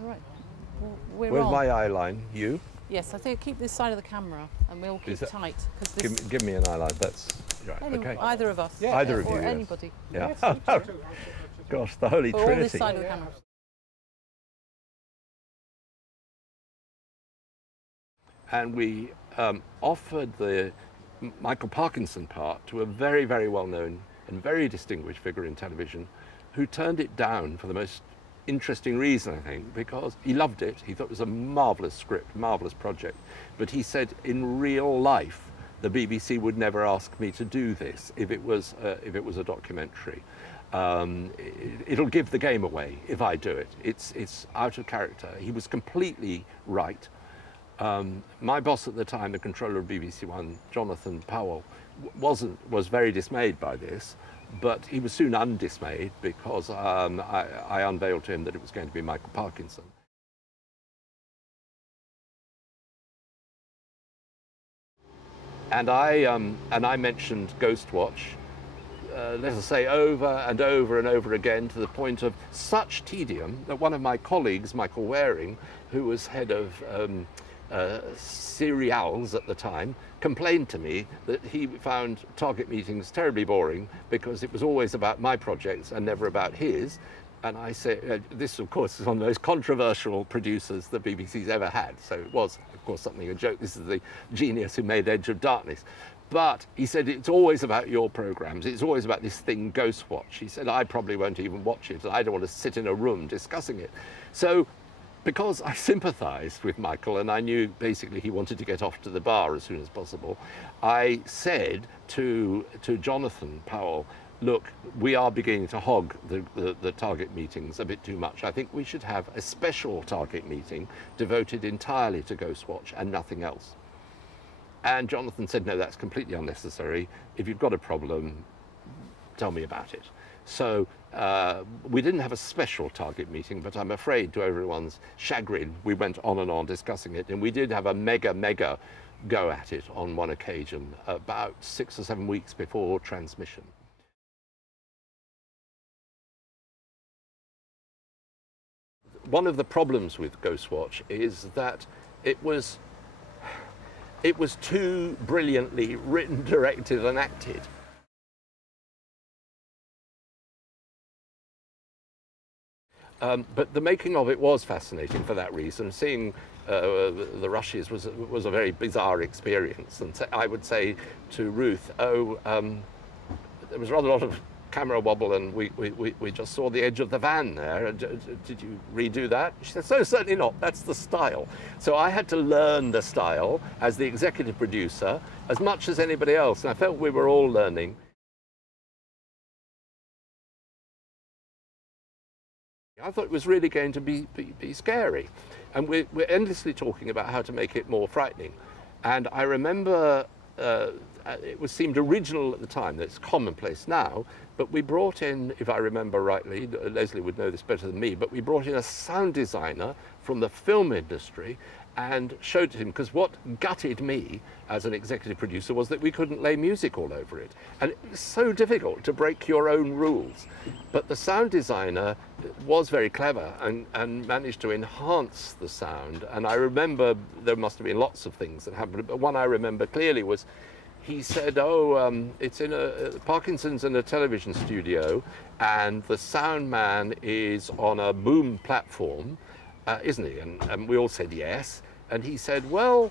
All right. Well, we're Where's on. my eye line? You? Yes, I think keep this side of the camera and we'll keep tight. Give me an eye line. That's right. Okay. Either of us. Yeah. Either of you. Or Yes. anybody. Yeah. Gosh, the Holy Or Trinity. all this side of the camera. And we offered the Michael Parkinson part to a very, very well-known and very distinguished figure in television who turned it down for the most interesting reason, I think, because he loved it. He thought it was a marvellous script, marvellous project. But he said in real life, the BBC would never ask me to do this if it was a documentary. It'll give the game away if I do it. It's out of character. He was completely right. My boss at the time, the controller of BBC One, Jonathan Powell, was very dismayed by this, but he was soon undismayed because I unveiled to him that it was going to be Michael Parkinson. And I mentioned Ghostwatch, let us say, over and over and over again, to the point of such tedium that one of my colleagues, Michael Waring, who was head of serials at the time, complained to me that he found target meetings terribly boring because it was always about my projects and never about his. And I say, this of course is one of the most controversial producers the BBC's ever had, so it was of course something a joke. This is the genius who made Edge of Darkness. But he said, it's always about your programs, it's always about this thing Ghostwatch. He said, I probably won't even watch it, and I don't want to sit in a room discussing it. So because I sympathised with Michael and I knew basically he wanted to get off to the bar as soon as possible, I said to Jonathan Powell, look, we are beginning to hog the target meetings a bit too much. I think we should have a special target meeting devoted entirely to Ghostwatch and nothing else. And Jonathan said, no, that's completely unnecessary. If you've got a problem, tell me about it. So we didn't have a special target meeting, but I'm afraid to everyone's chagrin, we went on and on discussing it, and we did have a mega go at it on one occasion, about 6 or 7 weeks before transmission. One of the problems with Ghostwatch is that it was too brilliantly written, directed, and acted. But the making of it was fascinating for that reason. Seeing the rushes was a very bizarre experience. And I would say to Ruth, there was rather a lot of camera wobble and we just saw the edge of the van there. Did you redo that? She said, so certainly not, that's the style. So I had to learn the style as the executive producer as much as anybody else. And I felt we were all learning. I thought it was really going to be scary. And we're endlessly talking about how to make it more frightening. And I remember it seemed original at the time, that it's commonplace now, but we brought in, if I remember rightly, Leslie would know this better than me, but we brought in a sound designer from the film industry and showed him, because what gutted me as an executive producer was that we couldn't lay music all over it. And it was so difficult to break your own rules. But the sound designer was very clever and managed to enhance the sound. And I remember there must have been lots of things that happened, but one I remember clearly was he said, it's in Parkinson's in a television studio and the sound man is on a boom platform, isn't he? And we all said yes. And he said, well,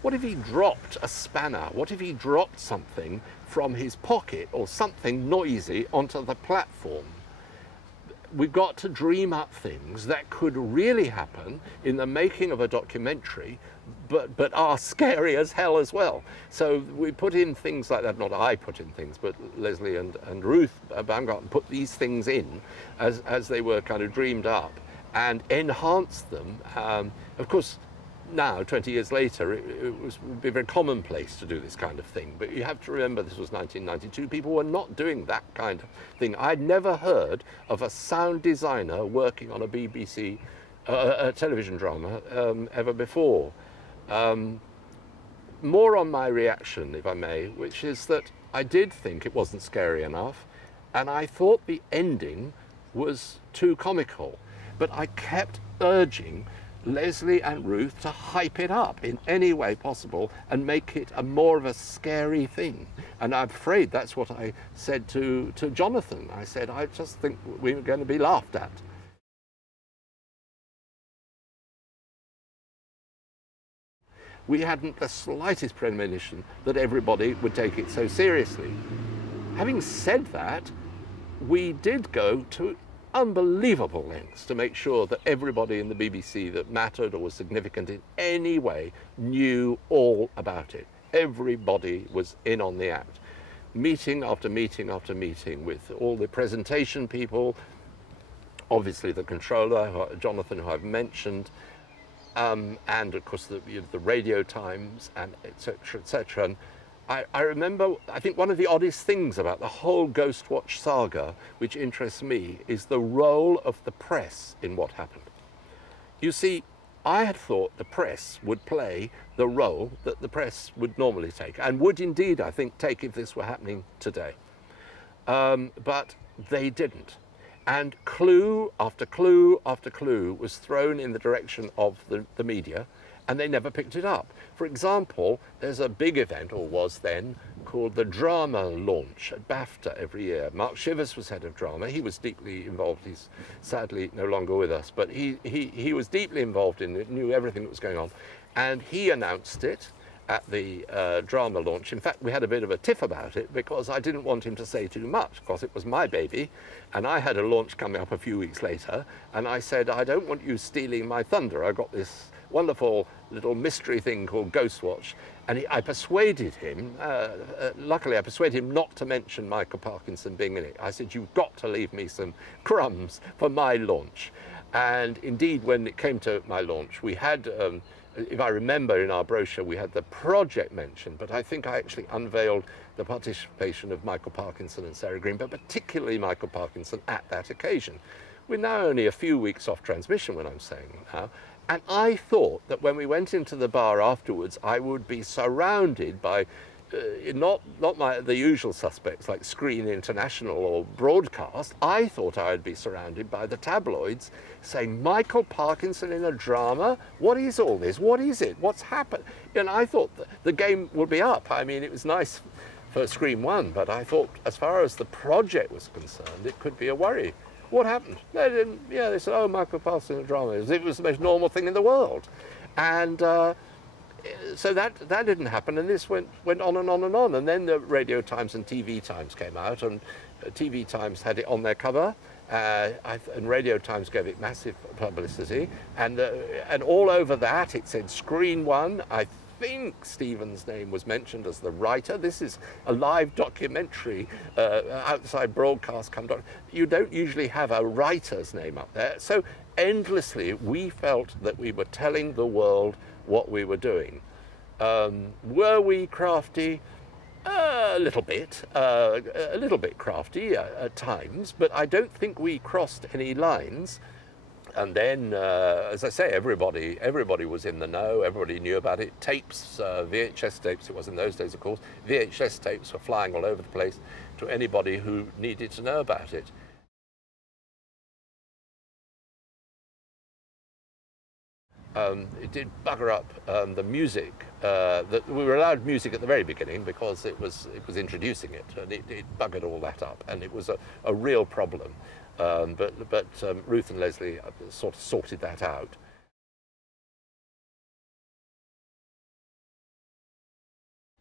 what if he dropped a spanner? What if he dropped something from his pocket or something noisy onto the platform? We've got to dream up things that could really happen in the making of a documentary, but are scary as hell as well. So we put in things like that, not I put in things, but Leslie and Ruth Baumgarten put these things in as they were kind of dreamed up and enhanced them. Of course, now, 20 years later, it would be very commonplace to do this kind of thing. But you have to remember this was 1992. People were not doing that kind of thing. I'd never heard of a sound designer working on a BBC a television drama ever before. More on my reaction, if I may, which is that I did think it wasn't scary enough, and I thought the ending was too comical. But I kept urging Leslie and Ruth to hype it up in any way possible and make it more of a scary thing. And I'm afraid that's what I said to Jonathan. I said, I just think we were going to be laughed at. We hadn't the slightest premonition that everybody would take it so seriously. Having said that, we did go to unbelievable lengths to make sure that everybody in the BBC that mattered or was significant in any way knew all about it. Everybody was in on the act. Meeting after meeting after meeting with all the presentation people, obviously the controller, Jonathan, who I've mentioned, and of course the radio times, and etc., etc. And I remember, I think one of the oddest things about the whole Ghostwatch saga, which interests me, is the role of the press in what happened. You see, I had thought the press would play the role that the press would normally take, and would indeed, I think, take if this were happening today. But they didn't. And clue after clue after clue was thrown in the direction of the media, and they never picked it up. For example, there's a big event, or was then, called the drama launch at BAFTA every year. Mark Shivers was head of drama. He was deeply involved. He's sadly no longer with us, but he was deeply involved in it, knew everything that was going on, and he announced it at the drama launch. In fact, we had a bit of a tiff about it because I didn't want him to say too much, because it was my baby, and I had a launch coming up a few weeks later, and I said, I don't want you stealing my thunder. I got this wonderful little mystery thing called Ghostwatch, and I persuaded him, luckily I persuaded him not to mention Michael Parkinson being in it. I said, you've got to leave me some crumbs for my launch. And indeed, when it came to my launch, we had, if I remember, in our brochure, we had the project mentioned, but I think I actually unveiled the participation of Michael Parkinson and Sarah Green, but particularly Michael Parkinson at that occasion. We're now only a few weeks off transmission when I'm saying now, and I thought that when we went into the bar afterwards, I would be surrounded by not the usual suspects like Screen International or Broadcast. I thought I would be surrounded by the tabloids saying, Michael Parkinson in a drama? What is all this? What is it? What's happened? And I thought the game would be up. I mean, it was nice for Screen 1, but I thought as far as the project was concerned, it could be a worry. What happened? They didn't, yeah, they said, oh, Michael Parkinson in a drama. It was the most normal thing in the world. And so that didn't happen, and this went on and on and on. And then the Radio Times and TV Times came out, and TV Times had it on their cover, and Radio Times gave it massive publicity, and all over that it said Screen 1. I think Stephen's name was mentioned as the writer. This is a live documentary, outside broadcast. You don't usually have a writer's name up there. So endlessly we felt that we were telling the world what we were doing. Were we crafty? A little bit crafty at times, but I don't think we crossed any lines. And then, as I say, everybody was in the know. Everybody knew about it. Tapes, VHS tapes, it was in those days, of course. VHS tapes were flying all over the place to anybody who needed to know about it. It did bugger up the music. We were allowed music at the very beginning because it was introducing it, and it buggered all that up, and it was a real problem. But Ruth and Leslie sort of sorted that out.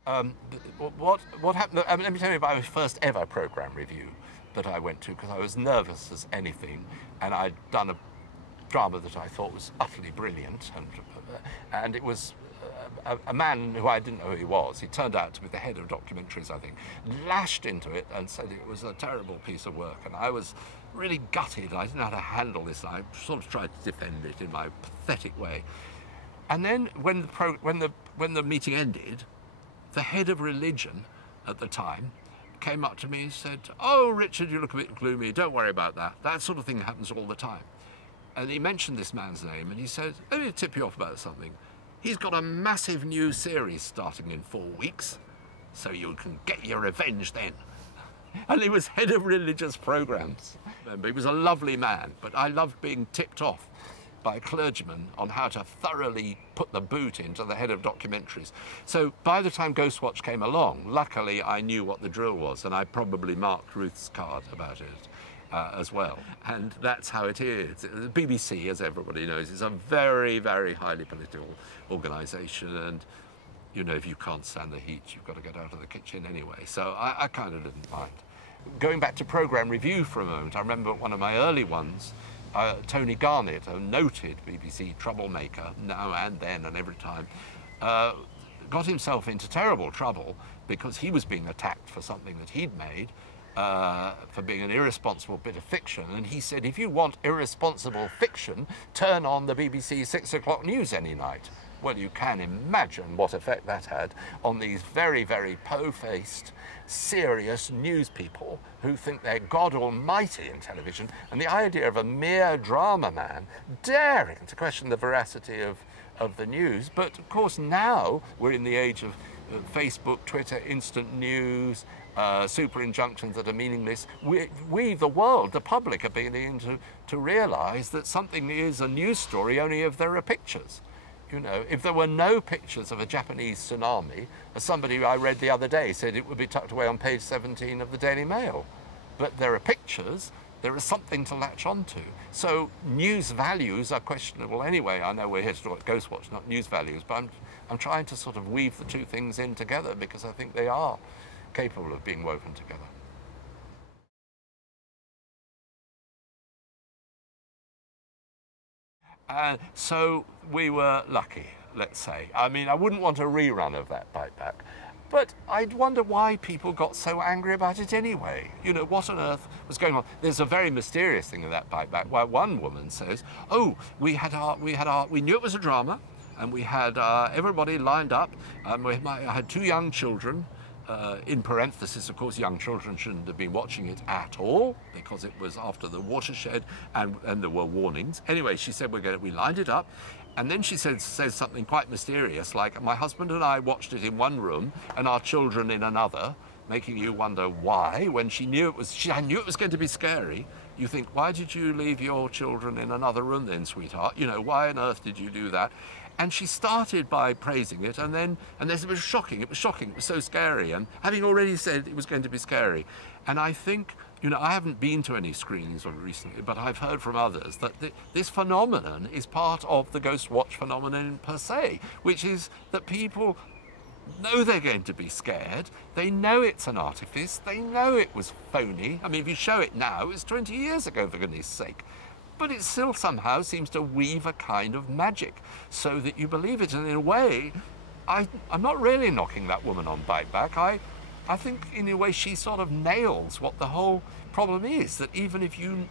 What happened? I mean, let me tell you about my first ever programme review that I went to, because I was nervous as anything, and I'd done a drama that I thought was utterly brilliant, and it was a man who I didn't know who he was. He turned out to be the head of documentaries, I think, lashed into it and said it was a terrible piece of work, and I was really gutted. I didn't know how to handle this. I sort of tried to defend it in my pathetic way. And then when the meeting ended, the head of religion at the time came up to me and said, "Oh, Richard, you look a bit gloomy. Don't worry about that. That sort of thing happens all the time." And he mentioned this man's name, and he said, "Let me tip you off about something. He's got a massive new series starting in 4 weeks, so you can get your revenge then." And he was head of religious programs. He was a lovely man, but I loved being tipped off by a clergyman on how to thoroughly put the boot into the head of documentaries. So by the time Ghostwatch came along, luckily I knew what the drill was, and I probably marked Ruth's card about it as well. And that's how it is. The BBC, as everybody knows, is a very, very highly political organisation, and you know, if you can't stand the heat, you've got to get out of the kitchen anyway. So I kind of didn't mind. Going back to programme review for a moment, I remember one of my early ones, Tony Garnett, a noted BBC troublemaker now and then and every time, got himself into terrible trouble because he was being attacked for something that he'd made, for being an irresponsible bit of fiction. And he said, if you want irresponsible fiction, turn on the BBC 6 o'clock news any night. Well, you can imagine what effect that had on these very, very po-faced, serious news people who think they're God Almighty in television, and the idea of a mere drama man daring to question the veracity of the news. But of course now we're in the age of Facebook, Twitter, instant news, super injunctions that are meaningless. We, the world, the public, are beginning to realise that something is a news story only if there are pictures. You know, if there were no pictures of a Japanese tsunami, as somebody I read the other day said, it would be tucked away on page 17 of the Daily Mail. But there are pictures, there is something to latch onto. So news values are questionable anyway. I know we're here to talk about Ghostwatch, not news values, but I'm trying to sort of weave the two things in together because I think they are capable of being woven together. So we were lucky, let's say. I mean, I wouldn't want a rerun of that BiteBack, but I'd wonder why people got so angry about it anyway. You know, what on earth was going on? There's a very mysterious thing in that BiteBack where one woman says, oh, we knew it was a drama, and we had everybody lined up, and I had two young children. In parenthesis, of course, young children shouldn't have been watching it at all because it was after the watershed and there were warnings. Anyway, she said we lined it up, and then she says something quite mysterious, like, my husband and I watched it in one room and our children in another, making you wonder why, when I knew it was going to be scary. You think, why did you leave your children in another room then, sweetheart? You know, why on earth did you do that? And she started by praising it, and this was shocking, it was so scary, and having already said it was going to be scary. And I think, you know, I haven't been to any screenings of it recently, but I've heard from others that this phenomenon is part of the Ghostwatch phenomenon per se, which is that people know they're going to be scared, they know it's an artifice, they know it was phony. I mean, if you show it now, it's 20 years ago, for goodness sake. But it still somehow seems to weave a kind of magic so that you believe it. And in a way, I'm not really knocking that woman on BiteBack. I think in a way she sort of nails what the whole problem is, that even if you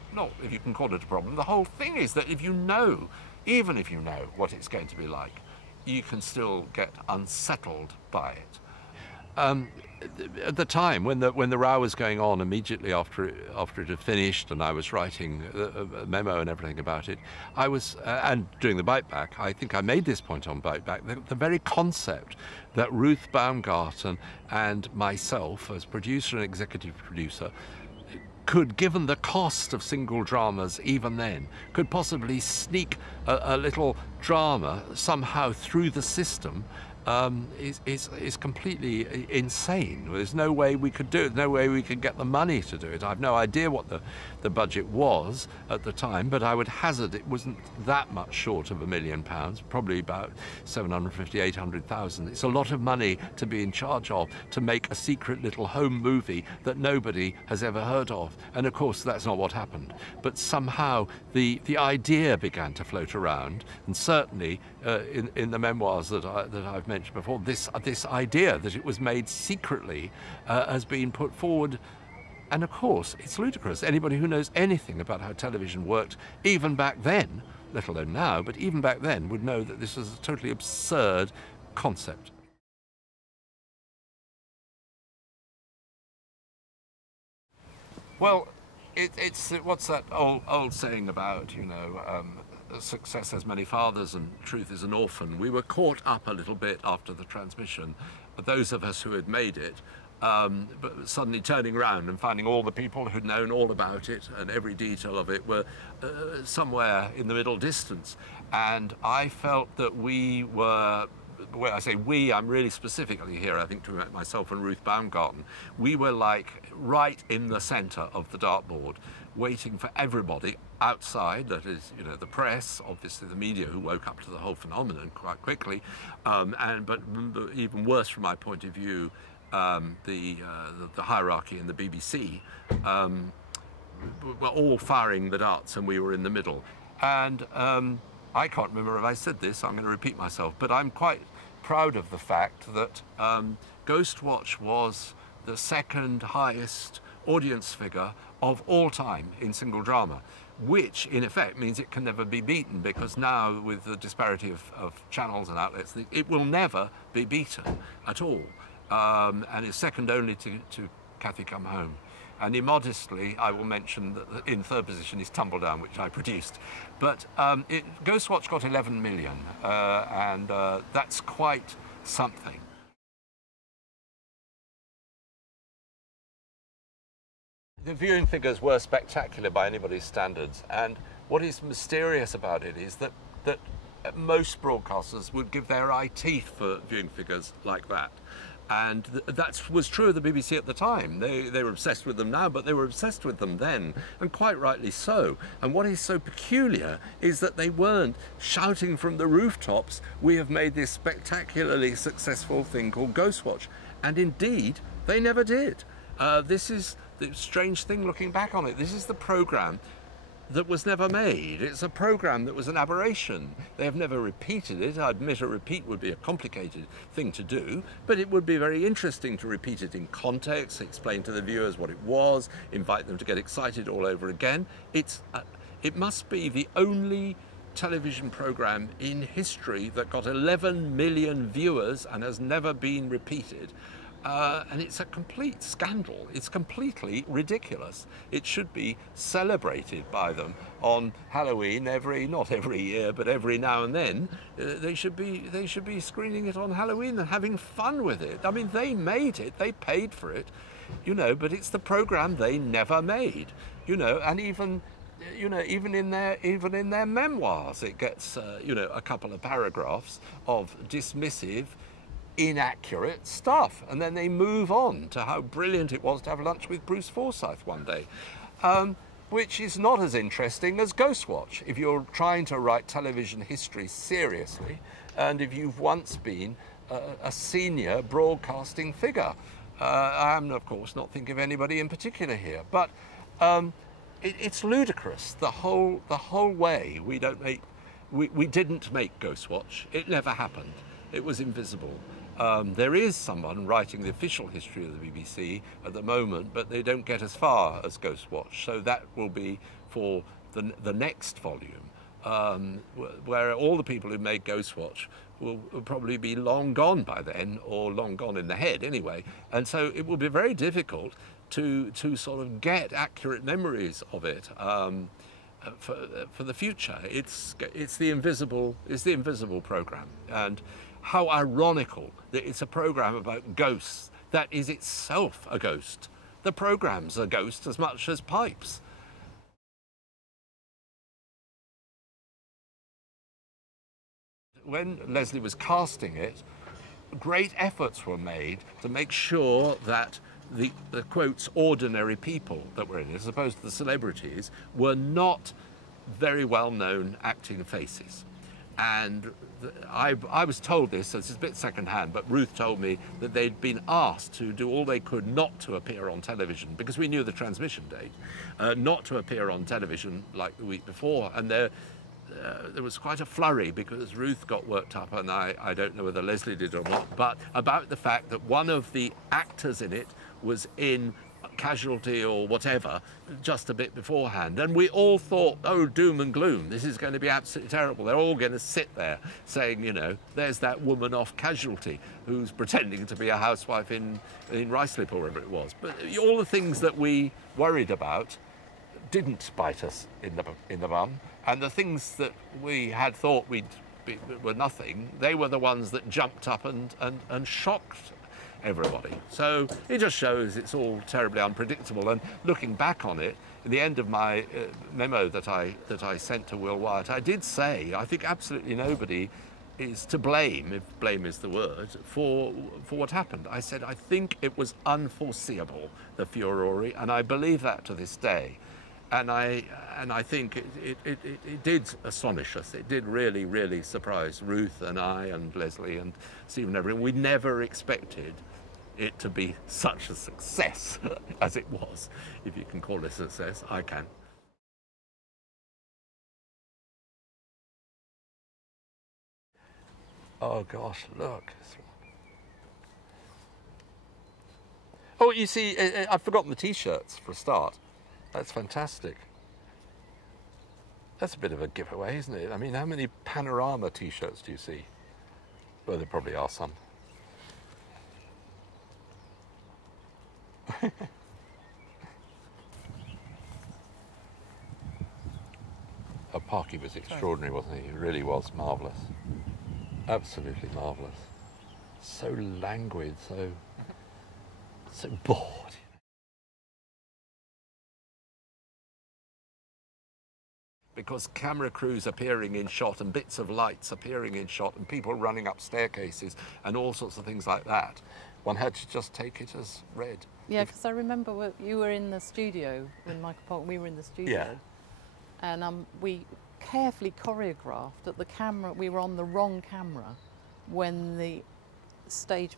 can call it a problem, the whole thing is that even if you know what it's going to be like, you can still get unsettled by it. At the time when the row was going on, immediately after it had finished, and I was writing a memo and everything about it, I was and doing the BiteBack. I think I made this point on BiteBack: the very concept that Ruth Baumgarten and myself, as producer and executive producer, could, given the cost of single dramas even then, could possibly sneak a little drama somehow through the system. Is completely insane. There's no way we could do it, no way we could get the money to do it. I've no idea what the budget was at the time, but I would hazard it wasn't that much short of £1 million, probably about 750,000, 800,000. It's a lot of money to be in charge of, to make a secret little home movie that nobody has ever heard of. And of course that's not what happened. But somehow the idea began to float around, and certainly in the memoirs that I've mentioned before, this idea that it was made secretly has been put forward. And of course, it's ludicrous. Anybody who knows anything about how television worked, even back then, let alone now, but even back then, would know that this was a totally absurd concept. Well, it's what's that old saying about, you know, success has many fathers and truth is an orphan. We were caught up a little bit after the transmission, those of us who had made it, but suddenly turning around and finding all the people who'd known all about it and every detail of it were somewhere in the middle distance. And I felt that we were, when I say we, I'm really specifically here, I think, to myself and Ruth Baumgarten, we were like right in the centre of the dartboard, waiting for everybody outside, that is, you know, the press, obviously the media, who woke up to the whole phenomenon quite quickly, but even worse from my point of view, the hierarchy in the BBC were all firing the darts, and we were in the middle. And I can't remember if I said this, so I'm going to repeat myself, but I'm quite proud of the fact that Ghostwatch was the second highest audience figure of all time in single drama, which in effect means it can never be beaten, because now with the disparity of channels and outlets, it will never be beaten at all, and is second only to Cathy Come Home. And immodestly, I will mention that in third position is Tumbledown, which I produced. But Ghostwatch got 11 million, and that's quite something. The viewing figures were spectacular by anybody's standards, and what is mysterious about it is that most broadcasters would give their eye teeth for viewing figures like that. And that was true of the BBC at the time. They were obsessed with them now, but they were obsessed with them then, and quite rightly so. And what is so peculiar is that they weren't shouting from the rooftops, "We have made this spectacularly successful thing called Ghostwatch." And indeed, they never did. This is the strange thing looking back on it. This is the programme that was never made. It's a programme that was an aberration. They have never repeated it. I admit a repeat would be a complicated thing to do, but it would be very interesting to repeat it in context, explain to the viewers what it was, invite them to get excited all over again. It must be the only television programme in history that got 11 million viewers and has never been repeated. And it's a complete scandal. It's completely ridiculous. It should be celebrated by them on Halloween not every year, but every now and then. They should be screening it on Halloween and having fun with it. I mean, they made it, they paid for it, you know, but it's the programme they never made, you know, and even in their memoirs, it gets, you know, a couple of paragraphs of dismissive, inaccurate stuff, and then they move on to how brilliant it was to have lunch with Bruce Forsyth one day, which is not as interesting as Ghostwatch if you're trying to write television history seriously, and if you've once been a senior broadcasting figure. I am, of course, not thinking of anybody in particular here, but it's ludicrous the whole way. We didn't make Ghostwatch. It never happened. It was invisible. There is someone writing the official history of the BBC at the moment, but they don't get as far as Ghostwatch, so that will be for the next volume, where all the people who made Ghostwatch will probably be long gone by then, or long gone in the head anyway, and so it will be very difficult to sort of get accurate memories of it for the future. It's the invisible programme, and how ironical that it's a programme about ghosts that is itself a ghost. The programme's a ghost as much as Pipes. When Leslie was casting it, great efforts were made to make sure that the quotes ordinary people that were in it, as opposed to the celebrities, were not very well-known acting faces. And I was told this, so it's a bit second-hand, but Ruth told me that they'd been asked to do all they could not to appear on television, because we knew the transmission date, not to appear on television like the week before. And there was quite a flurry, because Ruth got worked up, and I don't know whether Leslie did or not, but about the fact that one of the actors in it was in Casualty or whatever just a bit beforehand, and we all thought, oh, doom and gloom, this is going to be absolutely terrible. They're all going to sit there saying, you know, there's that woman off Casualty who's pretending to be a housewife in Ruislip or wherever it was. But all the things that we worried about didn't bite us in the bum, and the things that we had thought were nothing, they were the ones that jumped up and shocked everybody. So it just shows it's all terribly unpredictable. And looking back on it, at the end of my memo that I sent to Will Wyatt, I did say I think absolutely nobody is to blame, if blame is the word, for what happened. I said I think it was unforeseeable, the furore, and I believe that to this day. And I think it did astonish us. It did really, really surprise Ruth and I and Leslie and Stephen and everyone. We never expected it to be such a success as it was. If you can call it a success, I can. Oh gosh, look. Oh, you see, I've forgotten the T-shirts for a start. That's fantastic. That's a bit of a giveaway, isn't it? I mean, how many Panorama T-shirts do you see? Well, there probably are some. Oh, Parky was extraordinary, wasn't he? He really was marvellous. Absolutely marvellous. So languid, so bored. Because camera crews appearing in shot and bits of lights appearing in shot and people running up staircases and all sorts of things like that, one had to just take it as read. Yeah, because I remember you were in the studio when Michael Park, we were in the studio, and we carefully choreographed that the camera, we were on the wrong camera when the the stage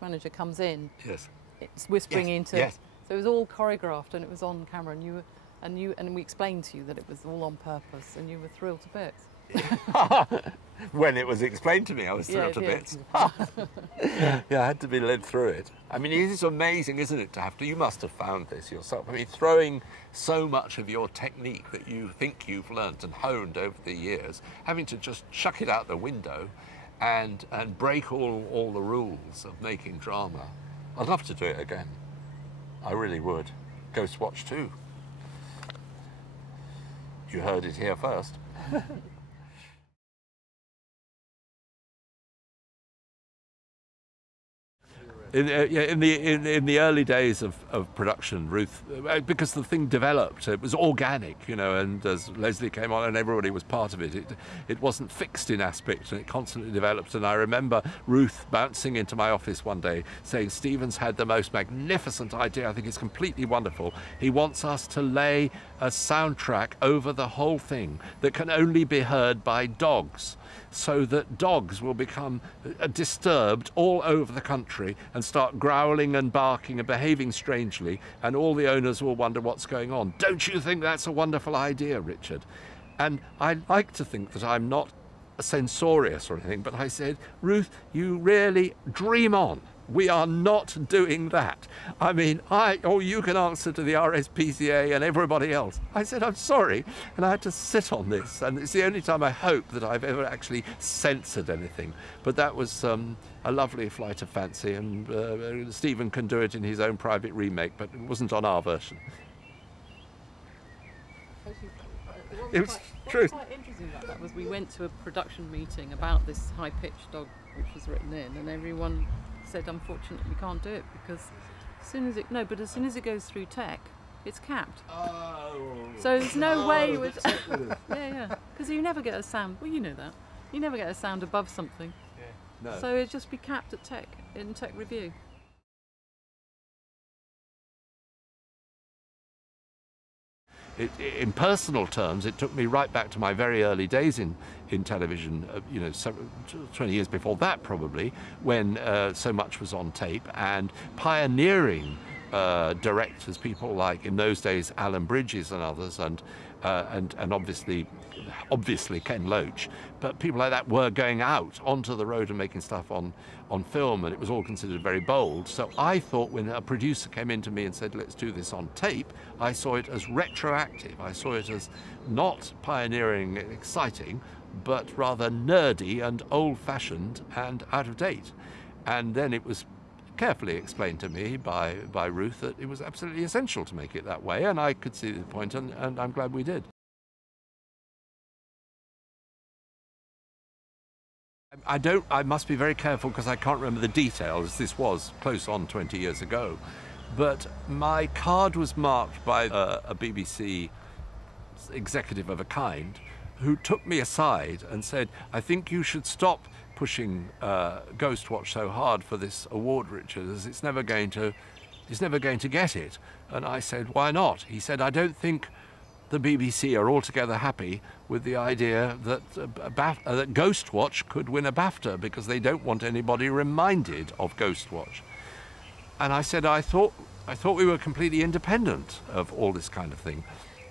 manager comes in. Yes. It's whispering into. Yes. So it was all choreographed and it was on camera, and we explained to you that it was all on purpose, and you were thrilled to bits. When it was explained to me, I was thrilled to bits. Yeah, I had to be led through it. I mean, it is amazing, isn't it, to have to, you must have found this yourself. I mean, throwing so much of your technique that you think you've learnt and honed over the years, having to just chuck it out the window and break all the rules of making drama. I'd love to do it again. I really would. Ghostwatch too. You heard it here first. In the early days of production, Ruth, because the thing developed, it was organic, you know, and as Leslie came on and everybody was part of it, it wasn't fixed in aspect and it constantly developed. And I remember Ruth bouncing into my office one day saying, "Stephen's had the most magnificent idea. I think it's completely wonderful. He wants us to lay a soundtrack over the whole thing that can only be heard by dogs, so that dogs will become disturbed all over the country and start growling and barking and behaving strangely, and all the owners will wonder what's going on. Don't you think that's a wonderful idea, Richard?" And I like to think that I'm not censorious or anything, but I said, "Ruth, you really dream on. We are not doing that. I mean, you can answer to the RSPCA and everybody else." I said, "I'm sorry," and I had to sit on this, and it's the only time I hope that I've ever actually censored anything. But that was a lovely flight of fancy, and Stephen can do it in his own private remake, but it wasn't on our version. It was true. What's quite interesting about that was we went to a production meeting about this high-pitched dog which was written in, and everyone said, "Unfortunately, we can't do it because as soon as it goes through tech, it's capped." Oh. So there's no way with yeah, because you never get a sound. Well, you know that you never get a sound above something. Yeah. No. So it'd just be capped at tech in tech review. In personal terms, it took me right back to my very early days in television, 20 years before that probably, when so much was on tape, and pioneering directors, people like, in those days, Alan Bridges and others, and obviously Ken Loach, but people like that were going out onto the road and making stuff on film, and it was all considered very bold. So I thought when a producer came in to me and said, "Let's do this on tape," I saw it as retroactive. I saw it as not pioneering and exciting, but rather nerdy and old-fashioned and out of date. And then it was carefully explained to me by Ruth that it was absolutely essential to make it that way, and I could see the point, and I'm glad we did. I must be very careful because I can't remember the details. This was close on 20 years ago. But my card was marked by a BBC executive of a kind who took me aside and said, I think you should stop pushing Ghostwatch so hard for this award, Richard, as it's never going to get it. And I said, why not? He said, I don't think the BBC are altogether happy with the idea that, that Ghostwatch could win a BAFTA because they don't want anybody reminded of Ghostwatch. And I said, I thought we were completely independent of all this kind of thing.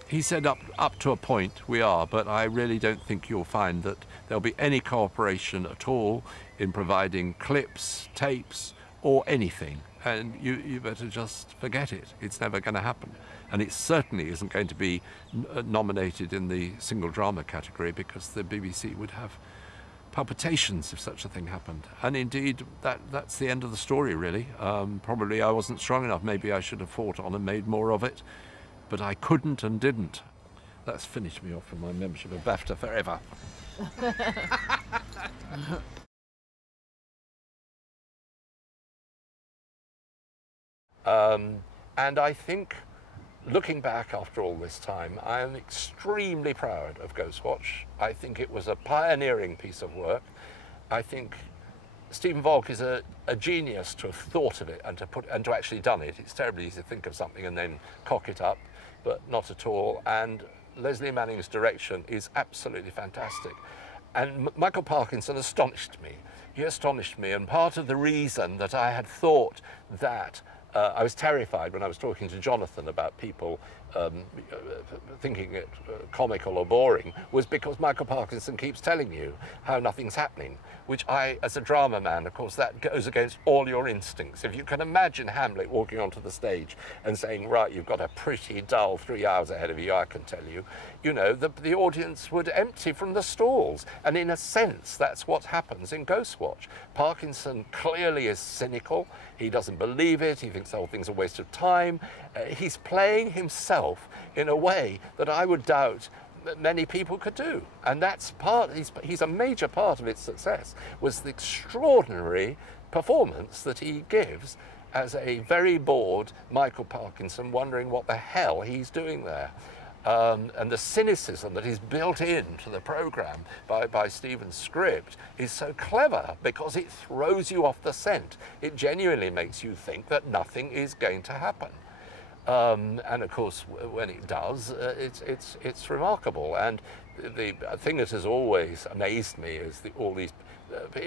He said, up to a point we are, but I really don't think you'll find that there'll be any cooperation at all in providing clips, tapes, or anything. And you better just forget it. It's never going to happen. And it certainly isn't going to be nominated in the single drama category because the BBC would have palpitations if such a thing happened. And indeed, that's the end of the story, really. Probably I wasn't strong enough. Maybe I should have fought on and made more of it. But I couldn't and didn't. That's finished me off from my membership of BAFTA forever. And I think, looking back after all this time, I am extremely proud of Ghostwatch. I think it was a pioneering piece of work. I think Stephen Volk is a genius to have thought of it and to actually done it. It's terribly easy to think of something and then cock it up, but not at all. And Leslie Manning's direction is absolutely fantastic. And Michael Parkinson astonished me. He astonished me, and part of the reason that I had thought that I was terrified when I was talking to Jonathan about people thinking it comical or boring was because Michael Parkinson keeps telling you how nothing's happening, which as a drama man, of course, that goes against all your instincts. If you can imagine Hamlet walking onto the stage and saying, right, you've got a pretty dull 3 hours ahead of you, I can tell you, you know, the audience would empty from the stalls. And in a sense, that's what happens in Ghostwatch. Parkinson clearly is cynical. He doesn't believe it. He thinks the whole thing's a waste of time. He's playing himself in a way that I would doubt that many people could do. And that's he's a major part of its success, was the extraordinary performance that he gives as a very bored Michael Parkinson wondering what the hell he's doing there. And the cynicism that is built into the programme by Stephen's script is so clever because it throws you off the scent. It genuinely makes you think that nothing is going to happen. And of course, when it does, it's remarkable. And the thing that has always amazed me is all these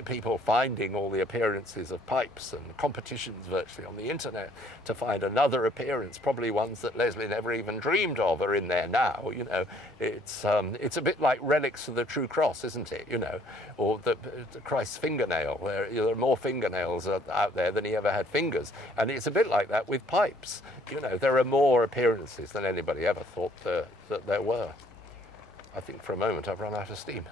people finding all the appearances of pipes and competitions virtually on the internet to find another appearance, probably ones that Leslie never even dreamed of are in there now. You know, it's a bit like relics of the True Cross, isn't it? You know, or the Christ's fingernail. There are more fingernails out there than he ever had fingers, and it's a bit like that with pipes. You know, there are more appearances than anybody ever thought that there were. I think for a moment I've run out of steam.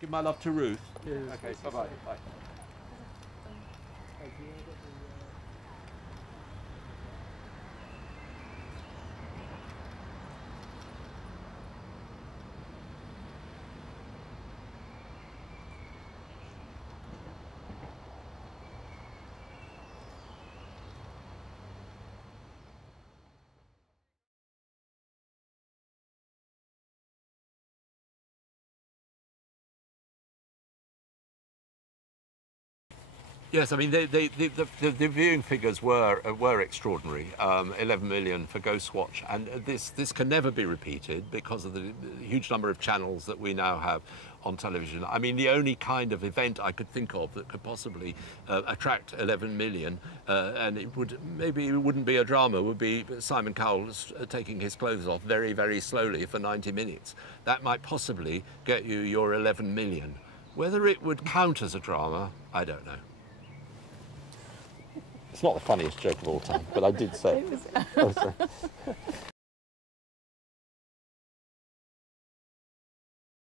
Give my love to Ruth. Yes. Okay, bye-bye. Bye. Yes, I mean, the viewing figures were extraordinary. 11 million for Ghostwatch, and this can never be repeated because of the huge number of channels that we now have on television. I mean, the only kind of event I could think of that could possibly attract 11 million, and maybe it wouldn't be a drama, would be Simon Cowell taking his clothes off very, very slowly for 90 minutes. That might possibly get you your 11 million. Whether it would count as a drama, I don't know. It's not the funniest joke of all time, but I did say it.